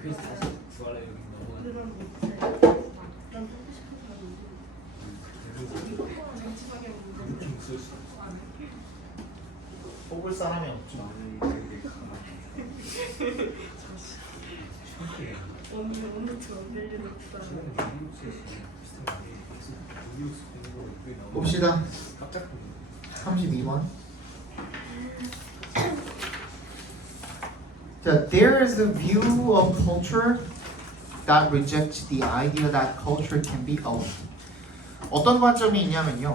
그래서 다시 구할래 여기 근데 넘어가. 난 못해. 난 하고 싶은 거 아닌데. 정치하게 문제. 좀 쓸 수. 뽑을 사람이 없죠. 오늘처럼 들리는 다 봅시다. 깜짝 32번. 자, there is a view of culture that rejects the idea that culture can be owned. 어떤 관점이 있냐면요.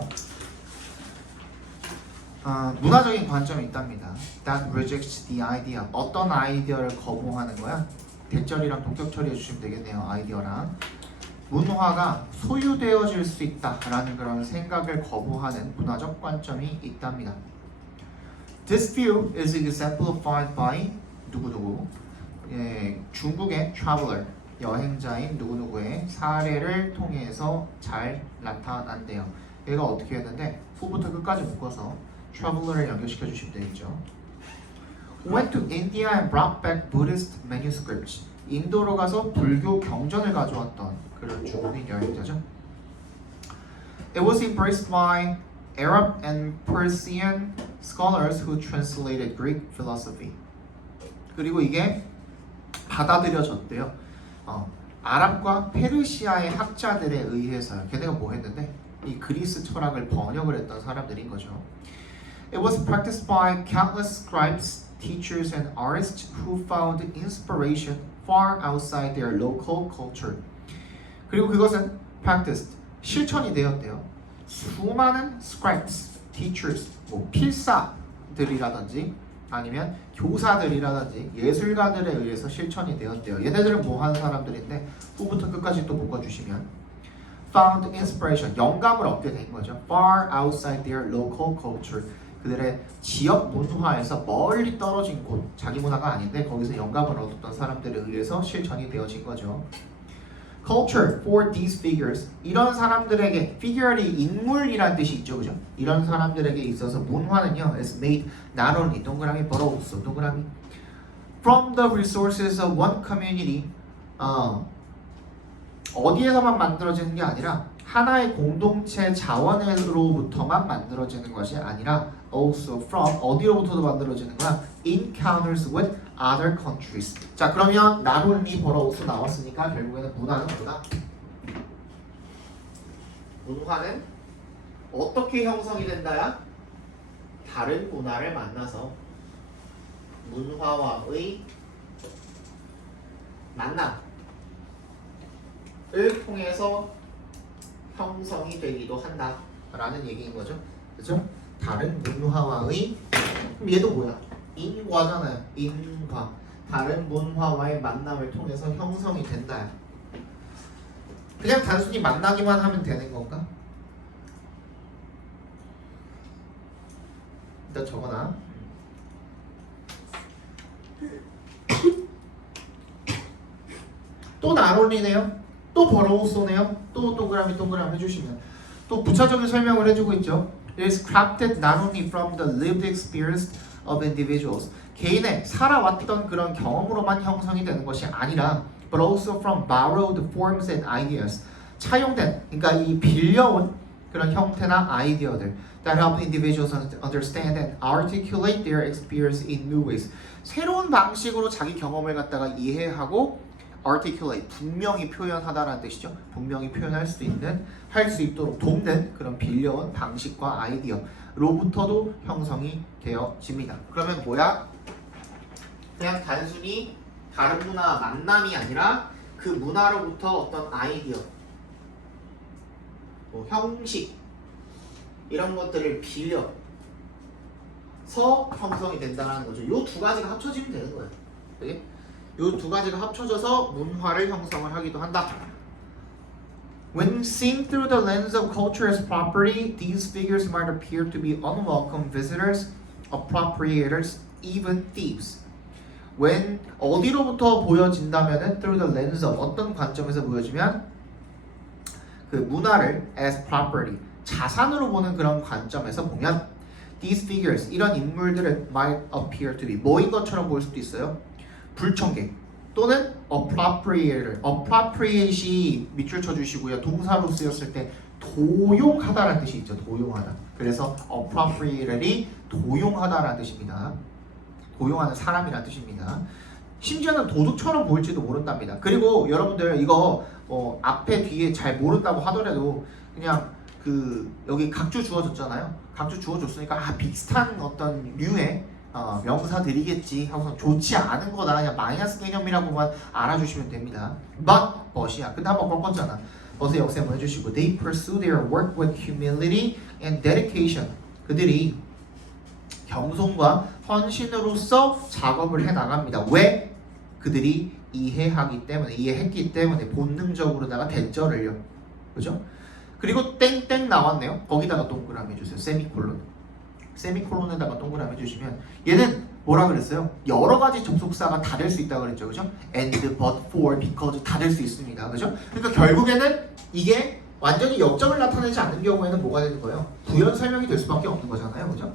문화적인 관점이 있답니다. That rejects the idea. 어떤 아이디어를 거부하는 거야? 대절이랑 동격 처리해 주시면 되겠네요. 아이디어랑. 문화가 소유되어질 수 있다라는 그런 생각을 거부하는 문화적 관점이 있답니다. This view is exemplified by 누구누구. 중국의 traveler, 여행자인 누구누구의 사례를 통해서 잘 나타난대요. 얘가 어떻게 했는데 후부터 끝까지 묶어서 traveler을 연결시켜 주시면 되겠죠. Went to India and brought back Buddhist manuscripts. 인도로 가서 불교 경전을 가져왔던 그런 중국인 여행자죠. It was embraced by Arab and Persian scholars who translated Greek philosophy. 그리고 이게 받아들여졌대요. 아랍과 페르시아의 학자들에 의해서요. 걔네가 뭐 했는데 이 그리스 철학을 번역을 했던 사람들인 거죠. It was practiced by countless scribes, teachers, and artists who found inspiration far outside their local culture. 그리고 그것은 practiced, 실천이 되었대요. 수많은 scribes, teachers, 뭐 필사들이라든지 아니면 교사들이라든지 예술가들에 의해서 실천이 되었대요. 얘네들은 뭐 하는 사람들인데 후부터 끝까지 또 묶어주시면 found inspiration, 영감을 얻게 된 거죠. far outside their local culture. 그들의 지역 문화에서 멀리 떨어진 곳, 자기 문화가 아닌데 거기서 영감을 얻었던 사람들에 의해서 실천이 되어진 거죠. Culture for these figures, 이런 사람들에게 figure이 인물이란 뜻이 있죠, 그죠? 이런 사람들에게 있어서 문화는요, is made not only 동그라미 벌어없어 동그라미 from the resources of one community. 어디에서만 만들어지는 게 아니라 하나의 공동체 자원으로부터만 만들어지는 것이 아니라 also from 어디로부터도 만들어지는 거야? Encounters with other countries. 자, 그러면 not only 벌어오수 나왔으니까 결국에는 문화는 뭐다? 문화는 어떻게 형성이 된다야? 다른 문화를 만나서 문화와의 만남을 통해서 형성이 되기도 한다라는 얘기인 거죠. 그렇죠? 다른 문화와의, 그럼 얘도 뭐야? 인과잖아요. 인과. 다른 문화와의 만남을 통해서 형성이 된다. 그냥 단순히 만나기만 하면 되는 건가? 일단 적어놔. 또 나론이네요. 또 버로우소네요. 또 동그라미 해주시면 또 부차적인 설명을 해주고 있죠. It is crafted not only from the lived experience of individuals. 개인의 살아왔던 그런 경험으로만 형성이 되는 것이 아니라 but also from borrowed forms and ideas. 차용된, 그러니까 이 빌려온 그런 형태나 아이디어들 that help individuals understand and articulate their experience in new ways. 새로운 방식으로 자기 경험을 갖다가 이해하고 articulate, 분명히 표현하다라는 뜻이죠. 분명히 표현할 수 있는, 할 수 있도록 돕는 그런 빌려온 방식과 아이디어로부터도 형성이 되어집니다. 그러면 뭐야? 그냥 단순히 다른 문화 만남이 아니라 그 문화로부터 어떤 아이디어, 뭐 형식 이런 것들을 빌려서 형성이 된다는 거죠. 이 두 가지가 합쳐지면 되는 거예요. 그게? 이 두 가지가 합쳐져서 문화를 형성을 하기도 한다. When seen through the lens of culture as property, these figures might appear to be unwelcome visitors, appropriators, even thieves. When 어디로부터 보여진다면은 through the lens of 어떤 관점에서 보여지면 그 문화를 as property, 자산으로 보는 그런 관점에서 보면 these figures, 이런 인물들은 might appear to be 뭐인 것처럼 보일 수도 있어요. 불청객, 또는 appropriate이 밑줄 쳐주시고요. 동사로 쓰였을 때 도용하다라는 뜻이 있죠. 도용하다. 그래서 appropriately 도용하다라는 뜻입니다. 도용하는 사람이라는 뜻입니다. 심지어는 도둑처럼 보일지도 모른답니다. 그리고 여러분들 이거 앞에 뒤에 잘 모른다고 하더라도 그냥 여기 각주 주어졌잖아요. 각주 주어줬으니까 비슷한 어떤 류의 명사들이겠지 하고서 좋지 않은 거다 그냥 마이너스 개념이라고만 알아주시면 됩니다. but이야. 근데 한번 바꿨잖아. but의 역사 한번 해주시고 they pursue their work with humility and dedication. 그들이 겸손과 헌신으로서 작업을 해나갑니다. 왜? 그들이 이해했기 때문에 본능적으로다가 대절을요. 그죠? 그리고 땡땡 나왔네요. 거기다가 동그라미 해주세요. 세미콜론에다가 동그라미 해주시면 얘는 뭐라 그랬어요? 여러 가지 접속사가 다 될 수 있다고 그랬죠. 그죠? and, but, for, because 다 될 수 있습니다. 그죠? 그러니까 결국에는 이게 완전히 역점을 나타내지 않는 경우에는 뭐가 되는 거예요? 부연 설명이 될 수밖에 없는 거잖아요. 그죠?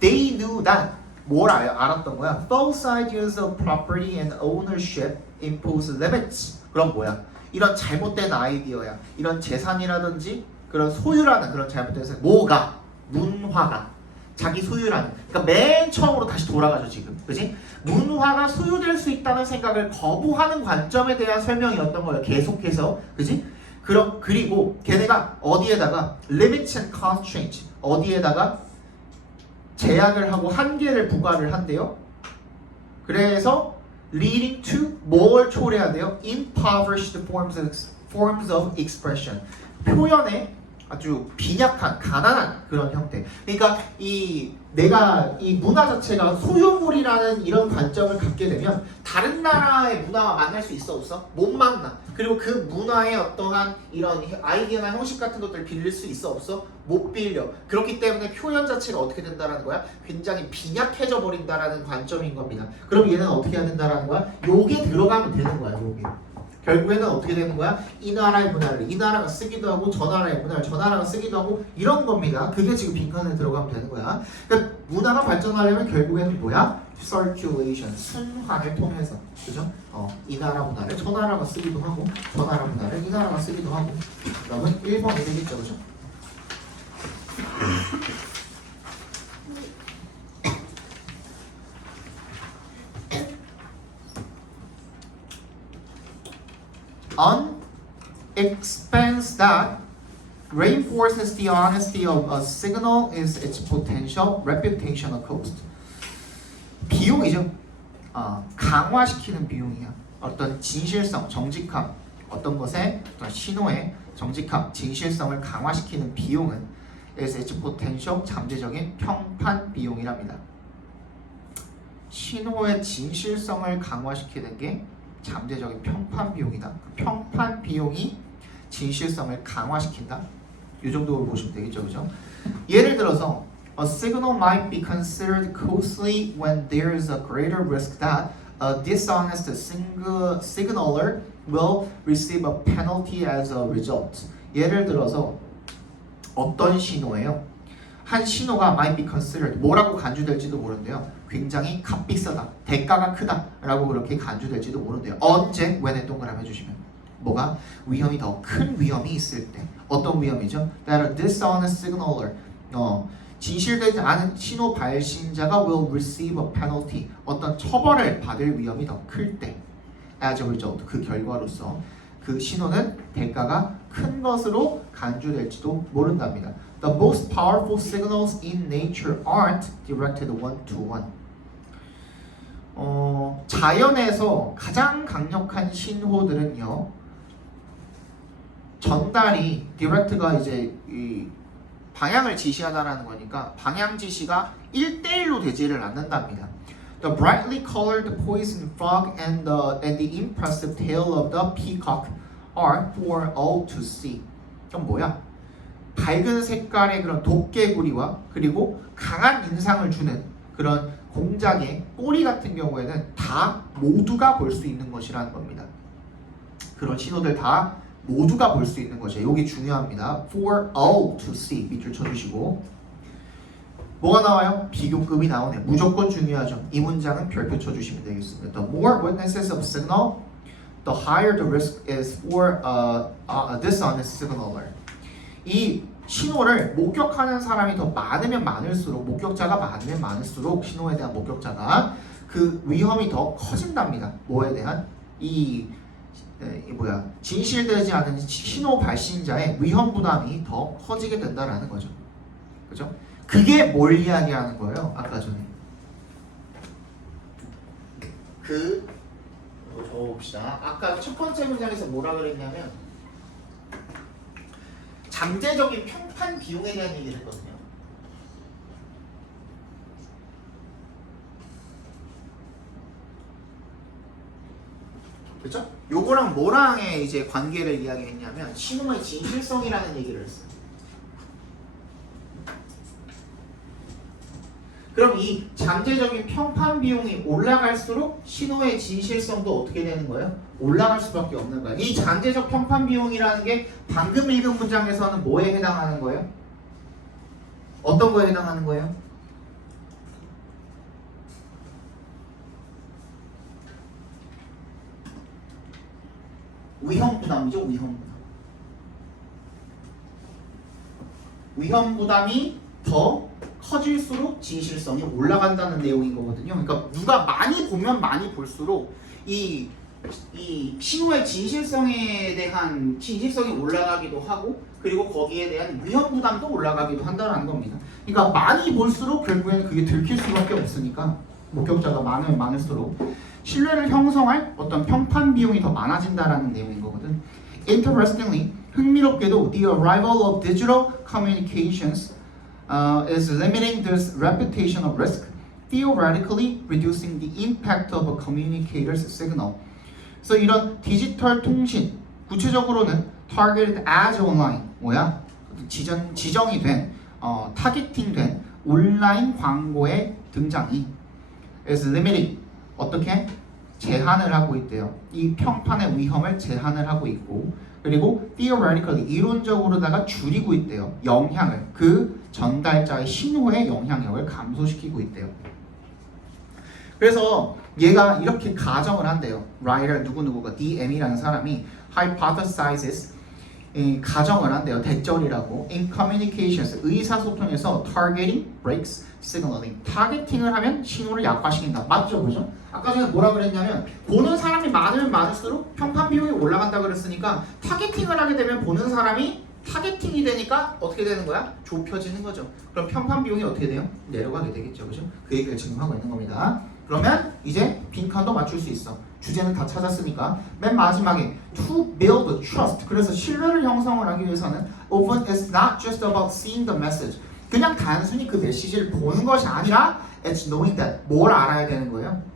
They knew that 뭘 알았던 거야? False ideas of property and ownership impose limits. 그럼 뭐야? 이런 잘못된 아이디어야. 이런 재산이라든지 그런 소유라는 그런 잘못된 뭐가? 문화가 자기 소유라는. 그러니까 맨 처음으로 다시 돌아가죠 지금. 그지? 문화가 소유될 수 있다는 생각을 거부하는 관점에 대한 설명이었던 거예요. 계속해서. 그지? 그리고 걔네가 어디에다가 limits and constraints 어디에다가 제약을 하고 한계를 부과를 한대요. 그래서 leading to 뭘 초래한대요? impoverished forms of expression. 표현의 아주 빈약한, 가난한 그런 형태. 그러니까 내가 이 문화 자체가 소유물이라는 이런 관점을 갖게 되면 다른 나라의 문화와 만날 수 있어 없어? 못 만나. 그리고 그 문화의 어떠한 이런 아이디어나 형식 같은 것들을 빌릴 수 있어 없어? 못 빌려. 그렇기 때문에 표현 자체가 어떻게 된다라는 거야? 굉장히 빈약해져 버린다라는 관점인 겁니다. 그럼 얘는 어떻게 해야 된다라는 거야? 요게 들어가면 되는 거야. 요게. 결국에는 어떻게 되는 거야? 이 나라의 문화를 이 나라가 쓰기도 하고 저 나라의 문화를 저 나라가 쓰기도 하고 이런 겁니다. 그게 지금 빈칸에 들어가면 되는 거야. 그러니까 문화가 발전하려면 결국에는 뭐야? circulation, 순환을 통해서. 그죠? 이 나라 문화를 저 나라가 쓰기도 하고 저 나라 문화를 이 나라가 쓰기도 하고 그러면 1번이 되겠죠. 그죠? An expense that reinforces the honesty of a signal is its potential reputational cost. 비용이죠. 강화시키는 비용이야. 어떤 진실성, 정직함, 어떤 것의 어떤 신호의 정직함, 진실성을 강화시키는 비용은 is its potential 잠재적인 평판 비용이랍니다. 신호의 진실성을 강화시키는 게 잠재적인 평판 비용이다. 평판 비용이 진실성을 강화시킨다. 이 정도로 보시면 되겠죠, 그죠? 예를 들어서 a signal might be considered costly when there is a greater risk that a dishonest signaler will receive a penalty as a result. 예를 들어서 어떤 신호예요? 한 신호가 might be considered 뭐라고 간주될지도 모른대요. 굉장히 값비싸다, 대가가 크다 라고 그렇게 간주될지도 모른대요. 언제? when에 동그라미 해주시면 뭐가? 위험이 더 큰 위험이 있을 때. 어떤 위험이죠? That a dishonest signaler 진실되지 않은 신호 발신자가 will receive a penalty 어떤 처벌을 받을 위험이 더 클 때. as a result 그 결과로서 그 신호는 대가가 큰 것으로 간주될지도 모른답니다. The most powerful signals in nature aren't directed one-to-one. 자연에서 가장 강력한 신호들은요. 전달이 direct가 이제 이 방향을 지시하다라는 거니까 방향 지시가 1대1로 되지를 않는답니다. The brightly colored poison frog and the impressive tail of the peacock are for all to see. 그럼 뭐야? 밝은 색깔의 그런 도깨구리와 그리고 강한 인상을 주는 그런 공작의 꼬리 같은 경우에는 다 모두가 볼 수 있는 것이라는 겁니다. 그런 신호들 다 모두가 볼 수 있는 것이에요. 여기 중요합니다. For all to see 밑줄 쳐주시고 뭐가 나와요? 비교급이 나오네. 무조건 중요하죠. 이 문장은 별표 쳐주시면 되겠습니다. The more witnesses of signal, the higher the risk is for a dishonest signaler. 이 신호를 목격하는 사람이 더 많으면 많을수록, 목격자가 많으면 많을수록 신호에 대한 목격자가 그 위험이 더 커진답니다. 뭐에 대한? 진실되지 않은 신호 발신자의 위험 부담이 더 커지게 된다라는 거죠. 그죠? 그게 뭘 이야기하는 거예요? 아까 전에 적어봅시다. 아까 첫 번째 문장에서 뭐라 그랬냐면 잠재적인 평판 비용에 대한 얘기를 했거든요. 그렇죠? 요거랑 뭐랑의 이제 관계를 이야기했냐면 신호의 진실성이라는 얘기를 했어요. 그럼 이 잠재적인 평판 비용이 올라갈수록 신호의 진실성도 어떻게 되는 거예요? 올라갈 수밖에 없는 거예요. 이 잠재적 평판 비용이라는 게 방금 읽은 문장에서는 뭐에 해당하는 거예요? 어떤 거에 해당하는 거예요? 위험 부담이죠. 위험 부담. 위험 부담이 더 커질수록 진실성이 올라간다는 내용인 거거든요. 그러니까 누가 많이 보면 많이 볼수록 이 신호의 진실성에 대한 진실성이 올라가기도 하고, 그리고 거기에 대한 위험 부담도 올라가기도 한다는 겁니다. 그러니까 많이 볼수록 결국에는 그게 들킬 수밖에 없으니까 목격자가 많으면 많을수록 신뢰를 형성할 어떤 평판 비용이 더 많아진다라는 내용인 거거든. Interestingly, 흥미롭게도 the arrival of digital communications is limiting this reputational risk, theoretically reducing the impact of a communicator's signal. 그래서 이런 디지털 통신, 구체적으로는 targeted ads online, 지정이 된, 타겟팅된 온라인 광고의 등장이 is limiting, 어떻게? 제한을 하고 있대요. 이 평판의 위험을 제한을 하고 있고, 그리고 theoretically, 이론적으로다가 줄이고 있대요. 영향을, 그 전달자의 신호의 영향력을 감소시키고 있대요. 그래서 얘가 이렇게 가정을 한대요. writer 누구누구가 DM이라는 사람이 hypothesizes, 가정을 한대요. 대절이라고. in communications, 의사소통에서 targeting breaks signaling. 타겟팅을 하면 신호를 약화시킨다. 맞죠? 그죠? 아까 전에 뭐라 그랬냐면 보는 사람이 많으면 많을수록 평판 비용이 올라간다 그랬으니까 타겟팅을 하게 되면 보는 사람이 타겟팅이 되니까 어떻게 되는 거야? 좁혀지는 거죠. 그럼 평판 비용이 어떻게 돼요? 내려가게 되겠죠. 그죠? 그 얘기를 지금 하고 있는 겁니다. 그러면 이제 빈칸도 맞출 수 있어. 주제는 다 찾았으니까 맨 마지막에 to build trust. 그래서 신뢰를 형성을 하기 위해서는 often it's not just about seeing the message. 그냥 단순히 그 메시지를 보는 것이 아니라 it's knowing that. 뭘 알아야 되는 거예요?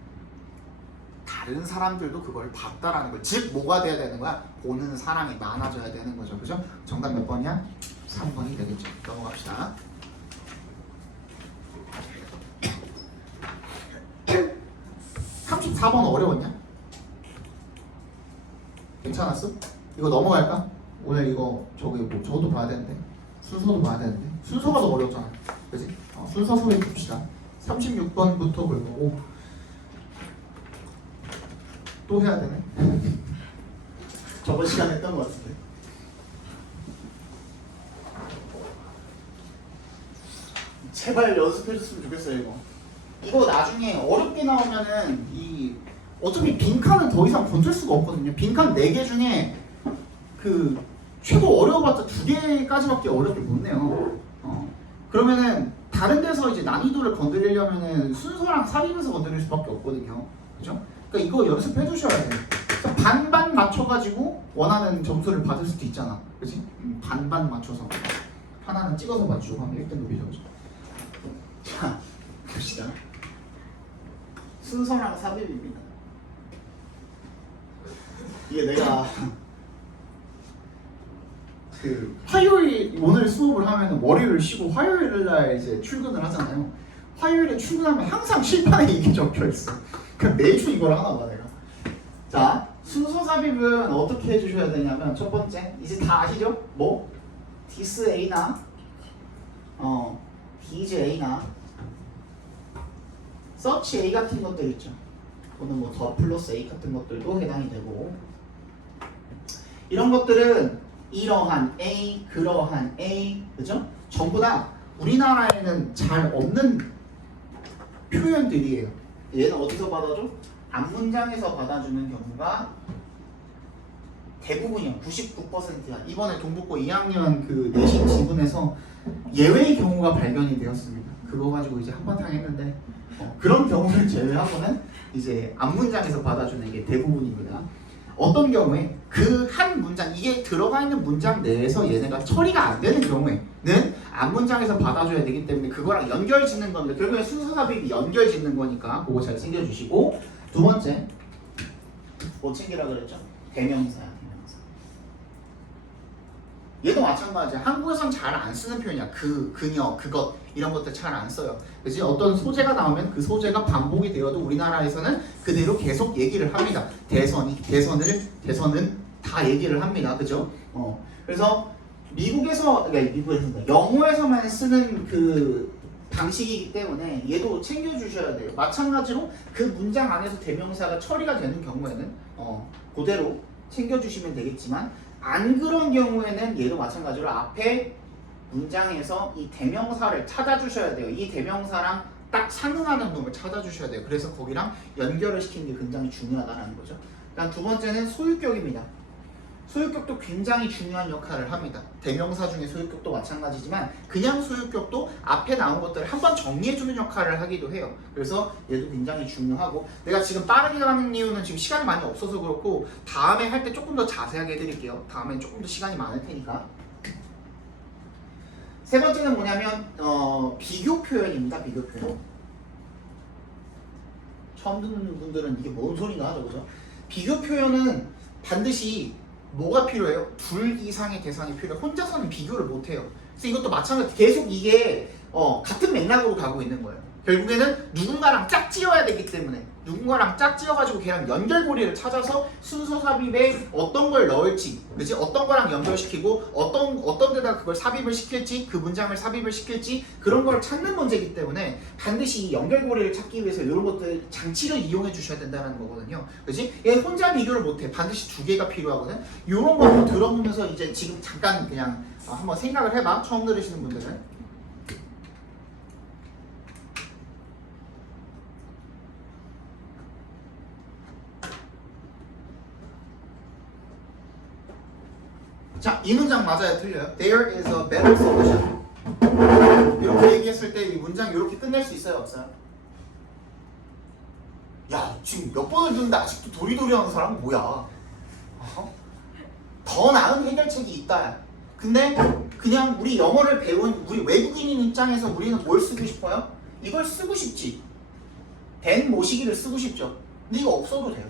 다른 사람들도 그걸 봤다라는 거예요. 즉 뭐가 돼야 되는 거야? 보는 사람이 많아져야 되는 거죠. 그죠? 정답 몇 번이야? 3번이 되겠죠. 넘어갑시다. 34번 어려웠냐? 괜찮았어? 이거 넘어갈까? 오늘 이거 저도 봐야 되는데 순서도 봐야 되는데 순서가 더 어렵잖아. 그치? 순서 소개 봅시다. 36번부터 볼 거고 또 해야 되네. 저번 시간에 했던 것 같은데. 제발 연습해줬으면 좋겠어요. 이거 나중에 어렵게 나오면은 어차피 빈칸은 더 이상 건질 수가 없거든요. 빈칸 4개 중에 그 최고 어려워봤자 2개까지밖에 어렵게 못 내요. 그러면은 다른 데서 이제 난이도를 건드리려면은 순서랑 삽입해서 건드릴 수밖에 없거든요. 그죠? 그러니까 이거 연습해 주셔야 돼요. 반반 맞춰가지고 원하는 점수를 받을 수도 있잖아. 그치? 반반 맞춰서 하나는 찍어서 맞추고 하면 1등급이죠. 그죠? 자, 봅시다. 순서랑 삽입입니다. 이게 내가 화요일 오늘 수업을 하면 월요일 쉬고 화요일 날 이제 출근을 하잖아요. 화요일에 출근하면 항상 실판에 이게 적혀 있어. 그럼 매주 이걸 하나 봐 내가. 자, 순서 삽입은 어떻게 해주셔야 되냐면 첫 번째 이제 다 아시죠? 뭐? 디스 A나 is A나 such A 같은 것들 있죠. 또는 뭐 더 플러스 A 같은 것들도 해당이 되고 이런 것들은 이러한 A, 그러한 A, 그죠? 전부 다 우리나라에는 잘 없는 표현들이에요. 얘는 어디서 받아줘? 앞문장에서 받아주는 경우가 대부분이야. 99%야. 이번에 동북고 2학년 그 내신 지문에서 예외의 경우가 발견이 되었습니다. 그거 가지고 이제 한바탕 했는데 그런 경우를 제외하고는 이제 앞문장에서 받아주는 게 대부분입니다. 어떤 경우에 그 한 문장 이게 들어가 있는 문장 내에서 얘네가 처리가 안 되는 경우에는 앞문장에서 받아줘야 되기 때문에 그거랑 연결 짓는 건데 결국에 순서 삽입이 연결 짓는 거니까 그거 잘 챙겨주시고 두 번째 뭐 챙기라 그랬죠? 대명사야. 대명사. 얘도 마찬가지야. 한국에선 잘 안 쓰는 표현이야. 그, 그녀, 그것 이런 것들 잘 안 써요. 그치? 어떤 소재가 나오면 그 소재가 반복이 되어도 우리나라에서는 그대로 계속 얘기를 합니다. 대선은 다 얘기를 합니다. 그죠? 그래서 미국에서 영어에서만 쓰는 그 방식이기 때문에 얘도 챙겨주셔야 돼요. 마찬가지로 그 문장 안에서 대명사가 처리가 되는 경우에는 그대로 챙겨주시면 되겠지만 안 그런 경우에는 얘도 마찬가지로 앞에 문장에서 이 대명사를 찾아주셔야 돼요. 이 대명사랑 딱 상응하는 놈을 찾아주셔야 돼요. 그래서 거기랑 연결을 시키는 게 굉장히 중요하다는 거죠. 그다음 두 번째는 소유격입니다. 소유격도 굉장히 중요한 역할을 합니다. 대명사 중에 소유격도 마찬가지지만 그냥 소유격도 앞에 나온 것들을 한번 정리해주는 역할을 하기도 해요. 그래서 얘도 굉장히 중요하고 내가 지금 빠르게 가는 이유는 지금 시간이 많이 없어서 그렇고 다음에 할 때 조금 더 자세하게 해드릴게요. 다음엔 조금 더 시간이 많을 테니까. 세 번째는 뭐냐면 비교 표현입니다. 비교 표현. 처음 듣는 분들은 이게 뭔 소리인가 하죠. 그죠? 비교 표현은 반드시 뭐가 필요해요? 둘 이상의 대상이 필요해요. 혼자서는 비교를 못해요. 그래서 이것도 마찬가지 계속 이게 같은 맥락으로 가고 있는 거예요. 결국에는 누군가랑 짝지어야 되기 때문에 누군가랑 짝지어가지고 걔랑 연결고리를 찾아서 순서 삽입에 어떤 걸 넣을지, 그지? 어떤 거랑 연결시키고 어떤 데다 그걸 삽입을 시킬지, 그 문장을 삽입을 시킬지 그런 걸 찾는 문제이기 때문에 반드시 이 연결고리를 찾기 위해서 이런 것들 장치를 이용해 주셔야 된다는 거거든요. 그지? 얘 혼자 비교를 못해. 반드시 두 개가 필요하거든. 이런 거 들어보면서 이제 지금 잠깐 그냥 한번 생각을 해봐. 처음 들으시는 분들은. 자, 이 문장 맞아요? 틀려요? There is a better solution. 이렇게 얘기했을 때 이 문장 이렇게 끝낼 수 있어요? 없어요? 야, 지금 몇 번을 듣는데 아직도 도리도리 하는 사람은 뭐야? 더 나은 해결책이 있다. 근데 그냥 우리 영어를 배운 우리 외국인인 입장에서 우리는 뭘 쓰고 싶어요? 이걸 쓰고 싶지. 된 모시기를 쓰고 싶죠. 근데 이거 없어도 돼요.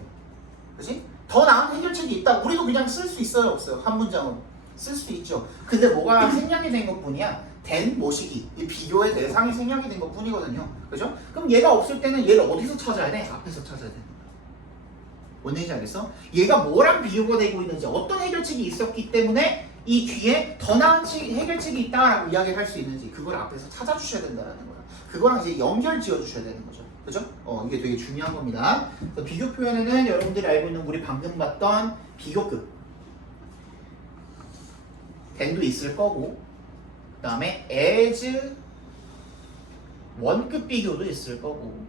그치? 더 나은 해결책이 있다. 우리도 그냥 쓸 수 있어요? 없어요? 한 문장으로 쓸 수 있죠. 근데 뭐가 생략이 된 것 뿐이야. 된 모시기, 이 비교의 대상이 생략이 된 것 뿐이거든요. 그죠? 그럼 얘가 없을 때는 얘를 어디서 찾아야 돼? 앞에서 찾아야 돼. 뭔 얘기인지 알겠어? 얘가 뭐랑 비교가 되고 있는지 어떤 해결책이 있었기 때문에 이 뒤에 더 나은 해결책이 있다라고 이야기를 할 수 있는지 그걸 앞에서 찾아주셔야 된다는 거야. 그거랑 이제 연결 지어주셔야 되는 거죠. 그죠? 이게 되게 중요한 겁니다. 비교 표현에는 여러분들이 알고 있는 우리 방금 봤던 비교급 then도 있을 거고 그 다음에 as 원급 비교도 있을 거고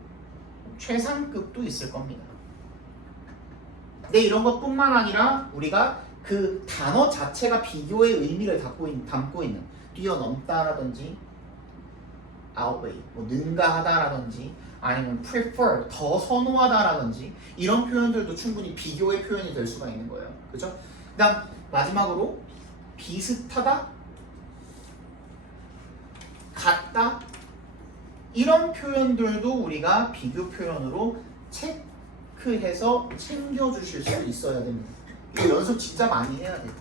최상급도 있을 겁니다. 근데 이런 것뿐만 아니라 우리가 그 단어 자체가 비교의 의미를 담고 있는 뛰어넘다라든지 outweigh, 뭐 능가하다라든지 아니면 prefer, 더 선호하다라든지 이런 표현들도 충분히 비교의 표현이 될 수가 있는 거예요. 그죠? 그다음 마지막으로 비슷하다, 같다 이런 표현들도 우리가 비교 표현으로 체크해서 챙겨주실 수 있어야 됩니다. 이거 연습 진짜 많이 해야 돼요.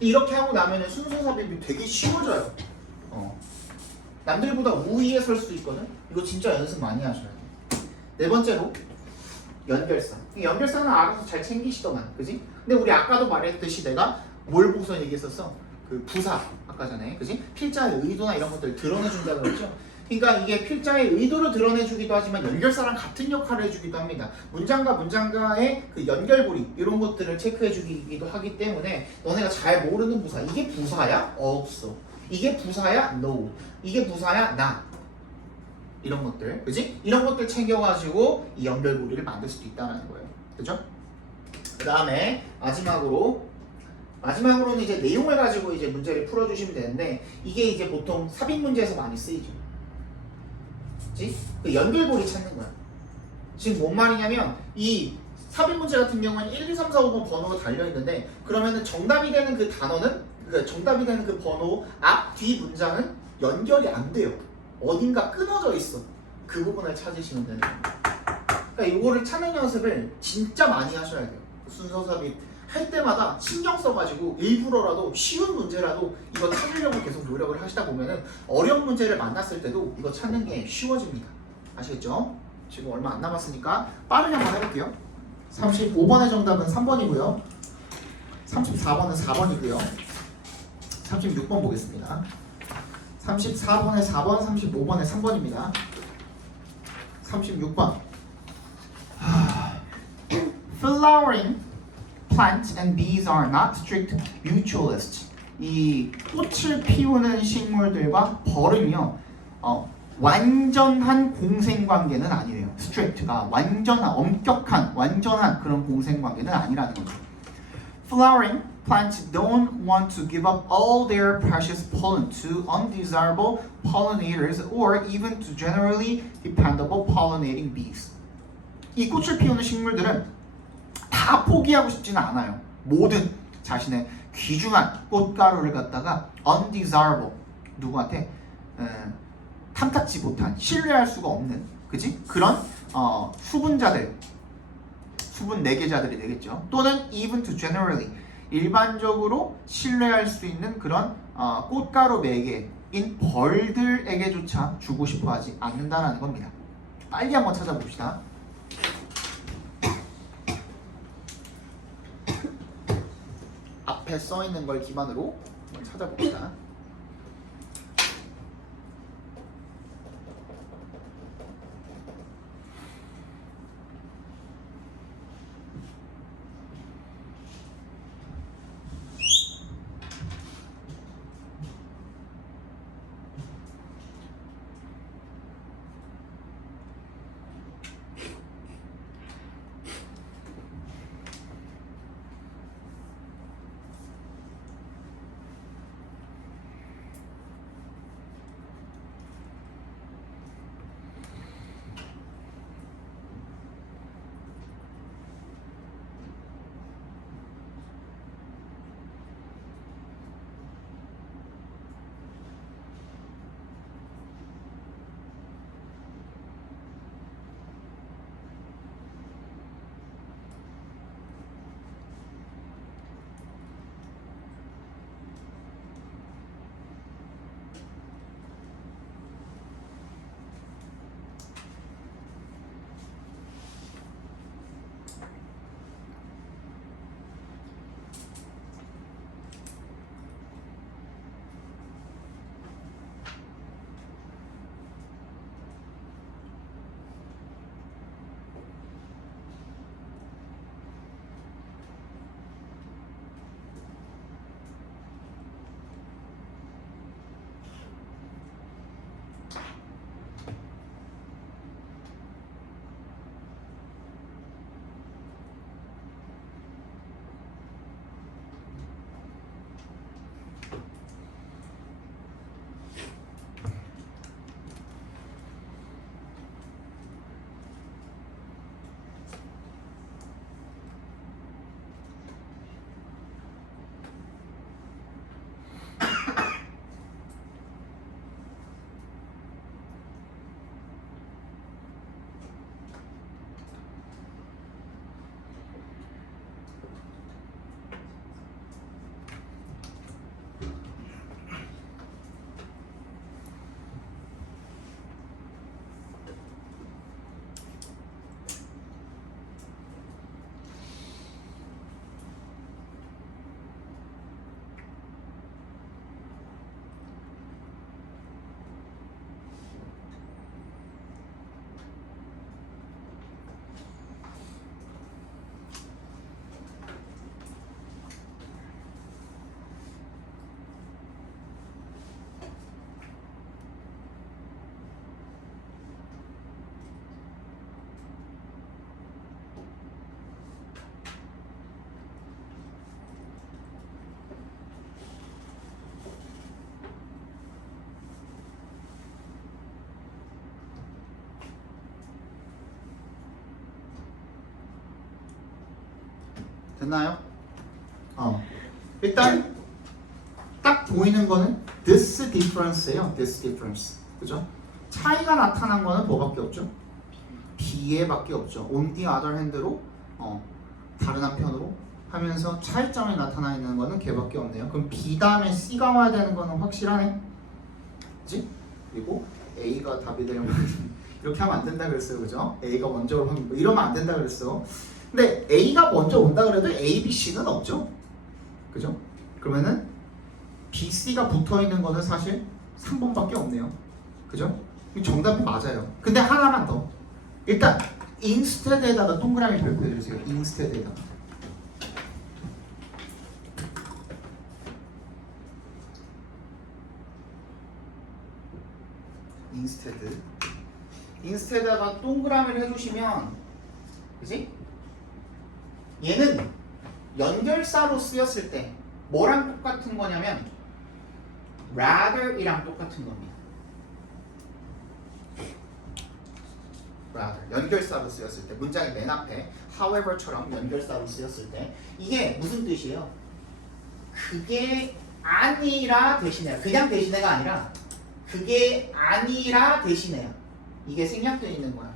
이렇게 하고 나면 순서 삽입이 되게 쉬워져요. 남들보다 우위에 설 수 있거든. 이거 진짜 연습 많이 하셔야 돼요. 네 번째로 연결사. 연결사는 알아서 잘 챙기시더만, 그지? 근데 우리 아까도 말했듯이 내가 뭘 보고서 얘기했었어? 그 부사 아까 전에, 그지? 필자의 의도나 이런 것들 드러내준다고 그랬죠? 그러니까 이게 필자의 의도를 드러내주기도 하지만 연결사랑 같은 역할을 해주기도 합니다. 문장과 문장과의 그 연결고리 이런 것들을 체크해주기도 하기 때문에 너네가 잘 모르는 부사 이게 부사야? 없어. 이게 부사야? No. 이게 부사야? 나. 이런 것들, 그지? 이런 것들 챙겨가지고 이 연결고리를 만들 수도 있다는 거예요. 그죠? 그 다음에 마지막으로는 이제 내용을 가지고 이제 문제를 풀어주시면 되는데 이게 이제 보통 삽입 문제에서 많이 쓰이죠. 그치? 그 연결고리 찾는 거야. 지금 뭔 말이냐면 이 삽입 문제 같은 경우는 1, 2, 3, 4, 5번 번호가 달려있는데 그러면은 정답이 되는 그 단어는 정답이 되는 그 번호 앞, 뒤 문장은 연결이 안 돼요. 어딘가 끊어져 있어. 그 부분을 찾으시면 되는 거예요. 그러니까 이거를 찾는 연습을 진짜 많이 하셔야 돼요. 순서 삽입 할 때마다 신경 써가지고 일부러라도 쉬운 문제라도 이거 찾으려고 계속 노력을 하시다 보면은 어려운 문제를 만났을 때도 이거 찾는 게 쉬워집니다. 아시겠죠? 지금 얼마 안 남았으니까 빠르게 한번 해볼게요. 35번의 정답은 3번이고요. 34번은 4번이고요. 36번 보겠습니다. 34번에 4번, 35번에 3번입니다. 36번. Flowering plants and bees are not strict mutualists. 이 꽃을 피우는 식물들과 벌은요, 완전한 공생관계는 아니래요. strict가 완전한, 엄격한, 완전한 그런 공생관계는 아니라는 거죠. Flowering plants don't want to give up all their precious pollen to undesirable pollinators or even to generally dependable pollinating bees. 이 꽃을 피우는 식물들은 다 포기하고 싶지는 않아요. 모든 자신의 귀중한 꽃가루를 갖다가 undesirable, 누구한테 탐탁지 못한, 신뢰할 수가 없는, 그지? 그런 수분자들, 수분 내계자들이 되겠죠. 또는 even to generally, 일반적으로 신뢰할 수 있는 그런 꽃가루 매개인 벌들에게조차 주고 싶어 하지 않는다는 겁니다. 빨리 한번 찾아봅시다. 앞에 써 있는 걸 기반으로 한번 찾아봅시다. 됐나요? 일단 딱 보이는 거는 this difference예요. this difference. 그죠? 차이가 나타난 거는 뭐밖에 없죠? B에밖에 없죠. on the other hand로 다른 한편으로 하면서 차이점이 나타나 있는 거는 걔밖에 없네요. 그럼 B 다음에 C가 와야 되는 거는 확실하네. 그치? 그리고 A가 답이 되려면 이렇게 하면 안 된다 그랬어요. 그죠? A가 먼저 오면 이러면 안 된다 그랬어. 근데 A가 먼저 온다 그래도 A, B, C는 없죠. 그죠? 그러면은 B, C가 붙어 있는 거는 사실 3번밖에 없네요. 그죠? 정답이 맞아요. 근데 하나만 더. 일단 instead에다가 동그라미 별표해 주세요. instead에다가. instead에다가 동그라미를 해주시면, 그지? 얘는 연결사로 쓰였을 때 뭐랑 똑같은 거냐면 rather이랑 똑같은 겁니다. rather 연결사로 쓰였을 때 문장의 맨 앞에 however처럼 연결사로 쓰였을 때 이게 무슨 뜻이에요? 그게 아니라 대신에 그냥 대신에가 아니라 그게 아니라 대신에야. 이게 생략되어 있는 거야.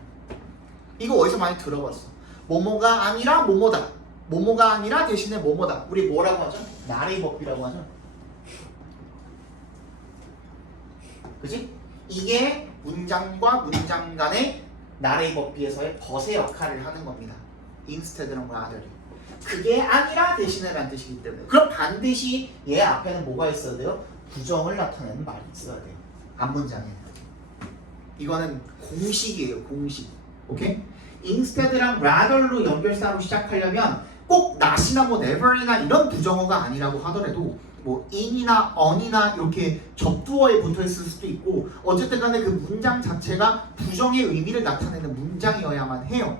이거 어디서 많이 들어봤어? 뭐뭐가 아니라 뭐뭐다. 뭐뭐가 아니라 대신에 뭐뭐다. 우리 뭐라고 하죠? 나의 법이라고 하죠. 그지? 이게 문장과 문장 간의 나의 법비에서의 벗의 역할을 하는 겁니다. instead랑 rather이. 그게 아니라 대신에라는 뜻이기 때문에. 그럼 반드시 얘 앞에는 뭐가 있어야 돼요? 부정을 나타내는 말이 있어야 돼요. 앞문장에. 이거는 공식이에요. 공식. 오케이? instead랑 rather로 연결사로 시작하려면 꼭 not이나 뭐 never이나 이런 부정어가 아니라고 하더라도 뭐 in이나 on이나 이렇게 접두어에 붙어있을 수도 있고 어쨌든 간에 그 문장 자체가 부정의 의미를 나타내는 문장이어야만 해요.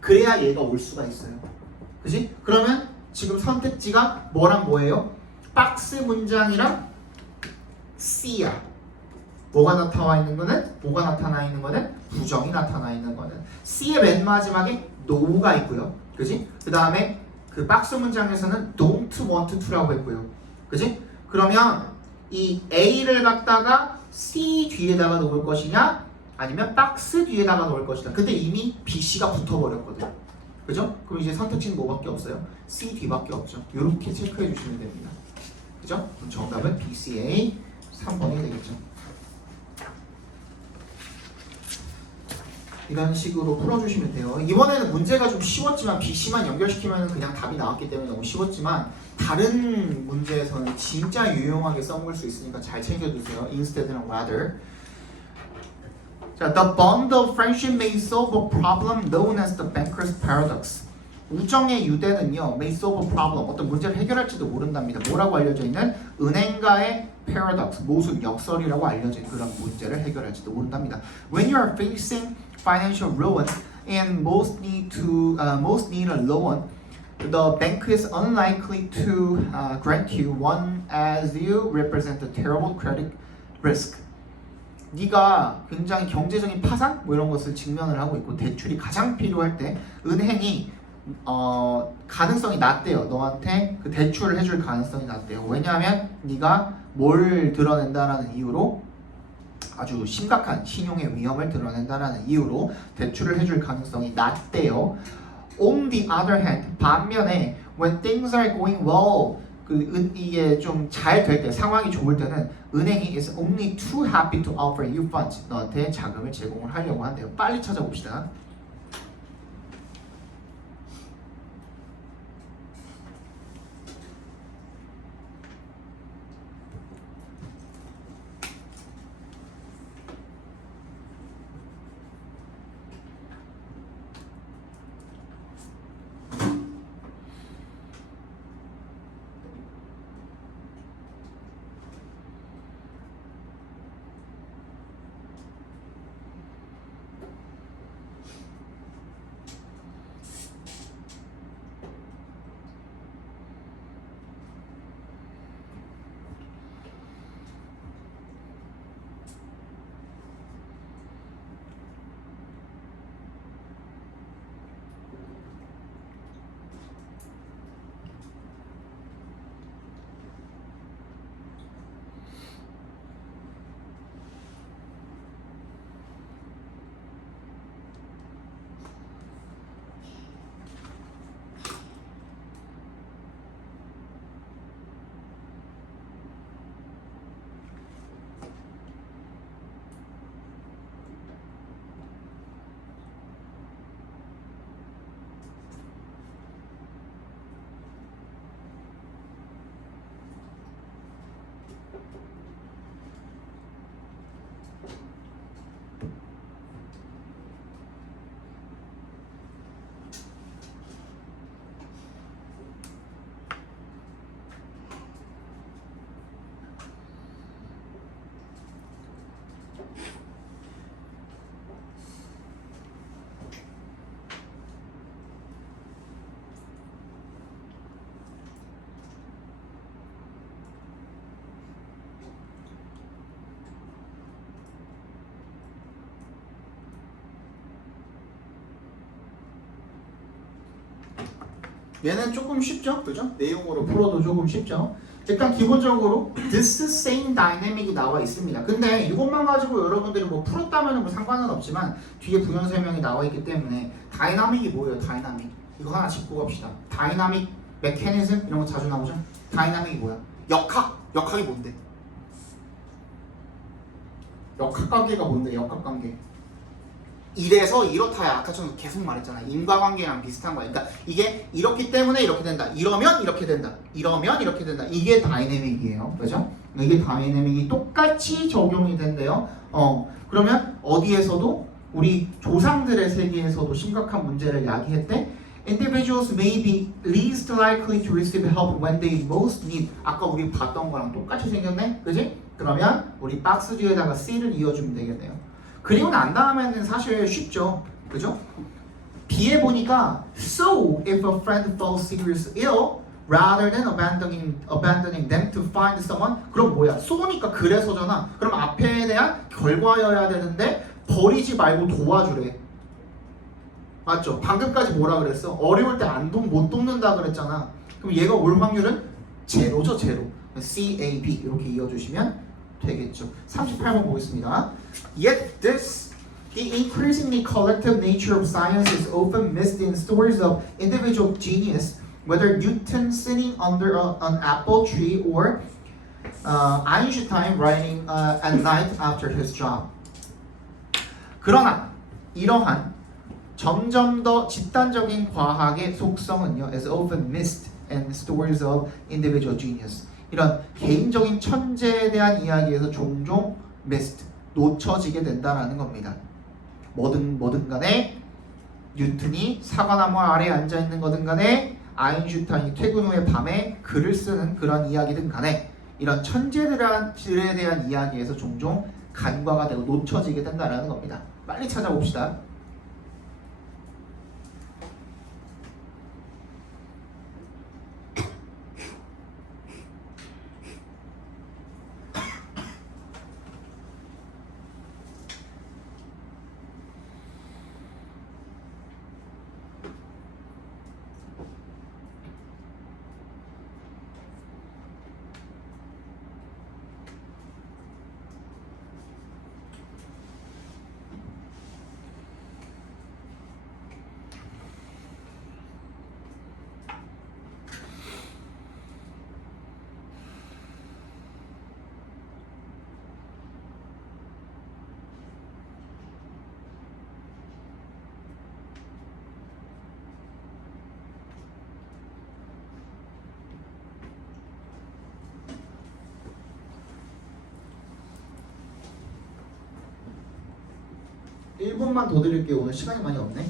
그래야 얘가 올 수가 있어요. 그지? 그러면 지금 선택지가 뭐랑 뭐예요? 박스 문장이랑 C야. 뭐가 나타나 있는 거는? 뭐가 나타나 있는 거는? 부정이 나타나 있는 거는 C의 맨 마지막에 no가 있고요. 그지? 그 다음에 그 박스 문장에서는 don't want to라고 했고요. 그지? 그러면 이 A를 갖다가 C 뒤에다가 놓을 것이냐 아니면 박스 뒤에다가 놓을 것이냐. 근데 이미 B, C가 붙어버렸거든. 그죠? 그럼 이제 선택지는 뭐밖에 없어요? C 뒤밖에 없죠. 이렇게 체크해 주시면 됩니다. 그죠? 그럼 정답은 B, C, A 3번이 되겠죠. 이런 식으로 풀어주시면 돼요. 이번에는 문제가 좀 쉬웠지만 BC만 연결시키면 그냥 답이 나왔기 때문에 너무 쉬웠지만 다른 문제에서는 진짜 유용하게 써먹을 수 있으니까 잘 챙겨주세요. instead랑 rather. 자, the bond of friendship may solve a problem known as the banker's paradox. 우정의 유대는요, may solve a problem, 어떤 문제를 해결할지도 모른답니다. 뭐라고 알려져 있는? 은행가의 paradox, 모순, 역설이라고 알려진 그런 문제를 해결할지도 모른답니다. When you are facing financial ruin and most need a loan, the bank is unlikely to grant you one as you represent a terrible credit risk. 네가 굉장히 경제적인 파산 뭐 이런 것을 직면을 하고 있고 대출이 가장 필요할 때 은행이 가능성이 낮대요. 너한테 그 대출을 해줄 가능성이 낮대요. 왜냐하면 네가 뭘 드러낸다라는 이유로 아주 심각한 신용의 위험을 드러낸다라는 이유로 대출을 해줄 가능성이 낮대요. On the other hand, 반면에 when things are going well, 이게 좀 잘 될 때, 상황이 좋을 때는 은행이 is only too happy to offer you funds. 너한테 자금을 제공을 하려고 한대요. 빨리 찾아봅시다. 얘는 조금 쉽죠? 그죠? 내용으로 풀어도 조금 쉽죠? 일단 기본적으로 this same dynamic이 나와 있습니다. 근데 이것만 가지고 여러분들이 뭐 풀었다면 뭐 상관은 없지만 뒤에 부연 설명이 나와 있기 때문에 다이나믹이 뭐예요? 다이나믹. 이거 하나 짚고 갑시다. 다이나믹 메커니즘 이런 거 자주 나오죠? 다이나믹이 뭐야? 역학. 역학이 뭔데? 역학관계가 뭔데? 역학관계. 이래서 이렇다야. 아까처럼 계속 말했잖아. 인과관계랑 비슷한 거야. 그러니까 이게 이렇기 때문에 이렇게 된다. 이러면 이렇게 된다. 이러면 이렇게 된다. 이게 다이내믹이에요. 그죠? 이게 다이내믹이 똑같이 적용이 된대요. 그러면 어디에서도 우리 조상들의 세계에서도 심각한 문제를 야기했대. Individuals may be least likely to receive help when they most need. 아까 우리 봤던 거랑 똑같이 생겼네? 그지? 그러면 우리 박스 뒤에다가 C를 이어주면 되겠네요. 그리고 난 다음에는 사실 쉽죠. 그죠? B에 보니까 So if a friend falls seriously ill rather than abandoning them to find someone 그럼 뭐야? so니까 그래서잖아. 그럼 앞에 대한 결과여야 되는데 버리지 말고 도와주래. 맞죠? 방금까지 뭐라 그랬어? 어려울 때 못 돕는다 그랬잖아. 그럼 얘가 올 확률은 제로죠, 제로. CAB 이렇게 이어주시면 되겠죠. 38번 보겠습니다. Yet the increasingly collective nature of science is often missed in stories of individual genius, whether Newton sitting under an apple tree or Einstein writing at night after his job. 그러나 이러한 점점 더 집단적인 과학의 속성은요, is often missed in stories of individual genius. 이런 개인적인 천재에 대한 이야기에서 종종 missed, 놓쳐지게 된다라는 겁니다. 뭐든 간에 뉴턴이 사과나무 아래에 앉아있는 거든 간에 아인슈타인이 퇴근 후에 밤에 글을 쓰는 그런 이야기든 간에 이런 천재들에 대한 이야기에서 종종 간과가 되고 놓쳐지게 된다라는 겁니다. 빨리 찾아봅시다. 일 분만 더 드릴게요. 오늘 시간이 많이 없네.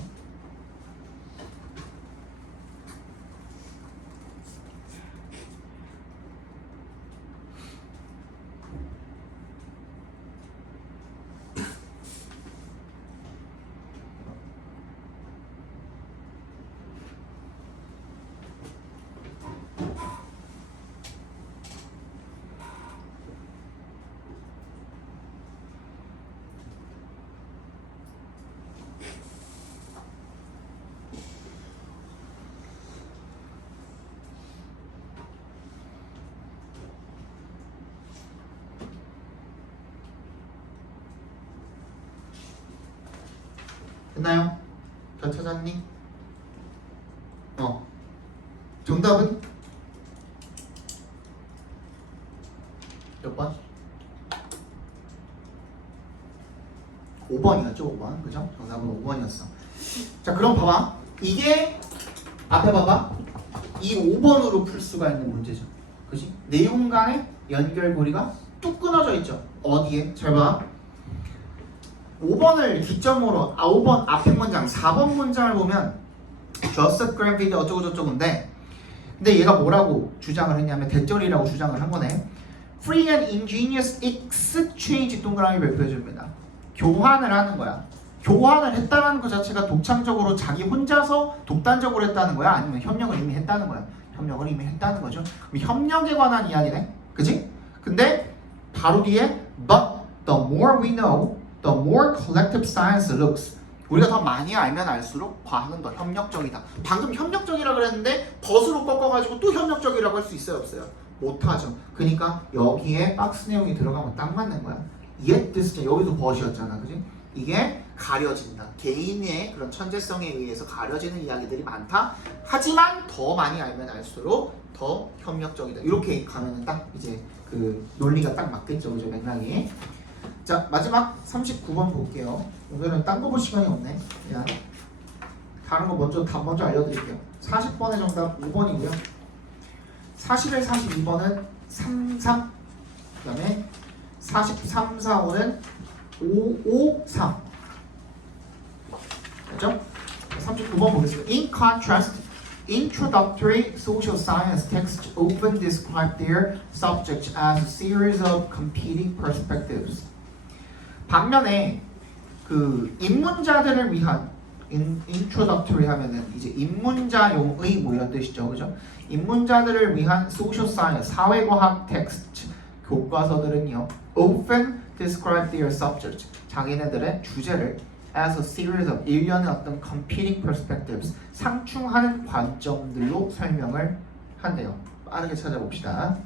됐나요? 다 찾았니? 정답은? 몇 번? 5번이었죠, 5번. 그죠? 정답은 5번이었어. 자, 그럼 봐봐. 이게 앞에 봐봐. 이 5번으로 풀 수가 있는 문제죠. 그지? 내용 간의 연결고리가 뚝 끊어져 있죠. 어디에? 잘 봐. 5번을 기점으로 5번 앞에 문장 4번 문장을 보면 Joseph Granville 어쩌고저쩌고인데 근데 얘가 뭐라고 주장을 했냐면 대절이라고 주장을 한 거네. Free and ingenious exchange 동그라미 발표해줍니다. 교환을 하는 거야. 교환을 했다는 것 자체가 독창적으로 자기 혼자서 독단적으로 했다는 거야? 아니면 협력을 이미 했다는 거야? 협력을 이미 했다는 거죠. 그럼 협력에 관한 이야기네. 그치? 근데 바로 뒤에 But the more we know the more collective science looks. 우리가 더 많이 알면 알수록 과학은 더 협력적이다. 방금 협력적이라 그랬는데 벗으로 꺾어가지고 또 협력적이라고 할 수 있어요, 없어요? 못하죠. 그러니까 여기에 박스 내용이 들어가면 딱 맞는 거야. yet this 여기도 벗이었잖아, 그지? 이게 가려진다. 개인의 그런 천재성에 의해서 가려지는 이야기들이 많다. 하지만 더 많이 알면 알수록 더 협력적이다. 이렇게 가면은 딱 이제 그 논리가 딱 맞겠죠, 그죠? 맥락이. 자, 마지막 39번 볼게요. 오늘은 딴 거 볼 시간이 없네. 그냥 다른 거 먼저 알려드릴게요. 40번의 정답 5번이고요. 41, 42번은 3, 3. 그 다음에 43, 4, 5는 5, 5, 3. 됐죠? 39번 보겠습니다. In contrast, introductory social science texts often describe their subjects as a series of competing perspectives. 반면에 그 입문자들을 위한 introductory 하면은 이제 입문자용의 뭐 이런 뜻이죠, 그죠? 입문자들을 위한 social science 사회과학 텍스트 교과서들은요, often describe their subject 자기네들의 주제를 as a series of 일련의 어떤 competing perspectives 상충하는 관점들로 설명을 한대요. 빠르게 찾아봅시다.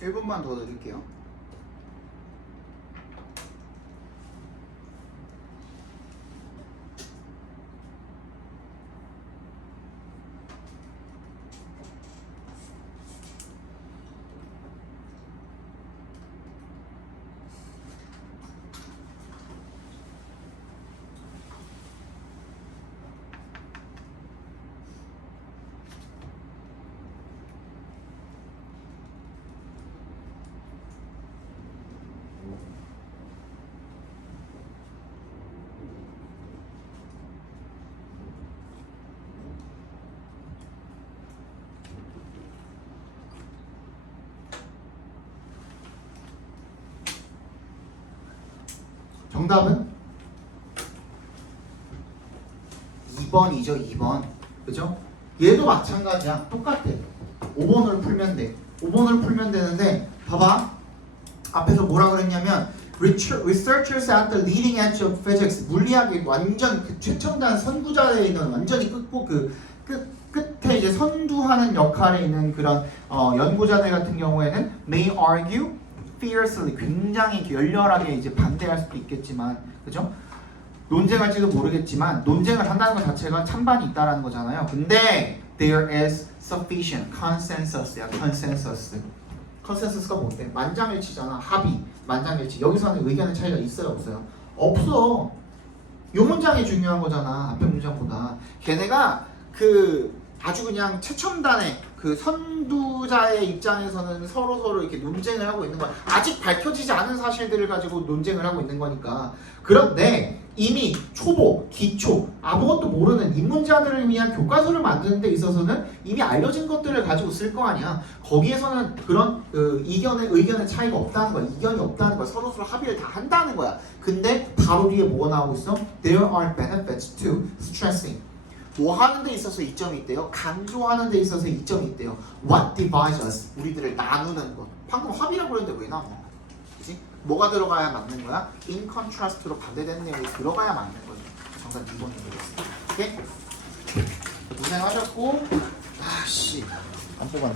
1분만 더 드릴게요. 정답은 2번이죠. 2번. 그죠? 얘도 마찬가지야. 똑같아. 5번으로 풀면 돼. 5번으로 풀면 되는데 봐봐. 앞에서 뭐라 그랬냐면 Researchers at the leading edge of physics 물리학의 완전 그 최첨단 선구자에 있는 완전히 끝에 이제 선두하는 역할에 있는 그런 연구자들 같은 경우에는 may argue fiercely 굉장히 열렬하게 이제 반대할 수도 있겠지만 그죠? 논쟁할지도 모르겠지만 논쟁을 한다는 것 자체가 찬반이 있다라는 거잖아요. 근데 there is sufficient consensus야 consensus 컨센서스가 뭔데? 만장일치잖아. 합의, 만장일치. 여기서는 의견의 차이가 있어요, 없어요? 없어. 요 문장이 중요한 거잖아. 앞에 문장보다. 걔네가 그 아주 그냥 최첨단의 그 선두자의 입장에서는 서로 이렇게 논쟁을 하고 있는 거야. 아직 밝혀지지 않은 사실들을 가지고 논쟁을 하고 있는 거니까. 그런데 이미 초보, 기초, 아무것도 모르는 입문자들을 위한 교과서를 만드는 데 있어서는 이미 알려진 것들을 가지고 쓸 거 아니야. 거기에서는 그런 의견의 차이가 없다는 거야. 이견이 없다는 거야. 서로 합의를 다 한다는 거야. 근데 바로 뒤에 뭐가 나오고 있어? There are benefits to stressing. 뭐 하는 데 있어서 이점이 있대요. 강조하는 데 있어서 이점이 있대요. What divides us? 우리들을 나누는 것. 방금 합의라고 그랬는데 왜 나눠? 그치? 뭐가 들어가야 맞는 거야? In contrast로 반대되는 내용이 들어가야 맞는 거죠. 정답 2번이 되겠습니다. 오케이? 고생하셨고 아씨 안 뽑았네.